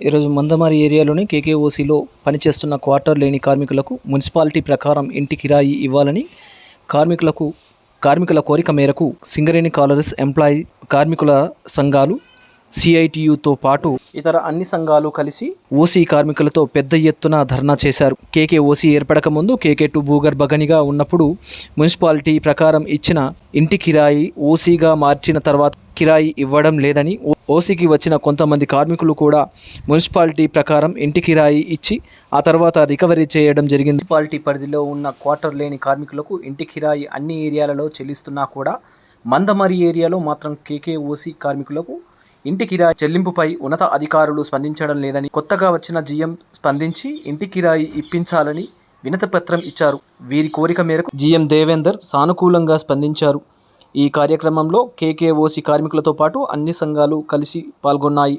ఈరోజు మందమారి ఏరియాలోని కేకేఓసిలో పనిచేస్తున్న క్వార్టర్ లేని కార్మికులకు మున్సిపాలిటీ ప్రకారం ఇంటి కిరాయి ఇవ్వాలని కార్మికులకు కార్మికుల కోరిక మేరకు సింగరేణి కాలరీస్ ఎంప్లాయీ కార్మికుల సంఘాలు సిఐటియుతో పాటు ఇతర అన్ని సంఘాలు కలిసి ఓసీ కార్మికులతో పెద్ద ఎత్తున ధర్నా చేశారు. కేకే ఓసీ ఏర్పడక ముందు కేకే టూ భూగర్భ గనిగా ఉన్నప్పుడు మున్సిపాలిటీ ప్రకారం ఇచ్చిన ఇంటి కిరాయి ఓసీగా మార్చిన తర్వాత కిరాయి ఇవ్వడం లేదని ఓసీకి వచ్చిన కొంతమంది కార్మికులు కూడా మున్సిపాలిటీ ప్రకారం ఇంటి కిరాయి ఇచ్చి ఆ తర్వాత రికవరీ చేయడం జరిగింది. మున్సిపాలిటీ పరిధిలో ఉన్న క్వార్టర్ లేని కార్మికులకు ఇంటి కిరాయి అన్ని ఏరియాలలో చెల్లిస్తున్నా కూడా మందమరి ఏరియాలో మాత్రం కేకే ఓసీ కార్మికులకు ఇంటి కిరాయి చెల్లింపుపై ఉన్నత అధికారులు స్పందించడం లేదని కొత్తగా వచ్చిన జీఎం స్పందించి ఇంటి కిరాయి ఇప్పించాలని వినతిపత్రం ఇచ్చారు. వీరి కోరిక మేరకు జీఎం దేవేందర్ సానుకూలంగా స్పందించారు. ఈ కార్యక్రమంలో కేకేఓసి కార్మికులతో పాటు అన్ని సంఘాలు కలిసి పాల్గొన్నాయి.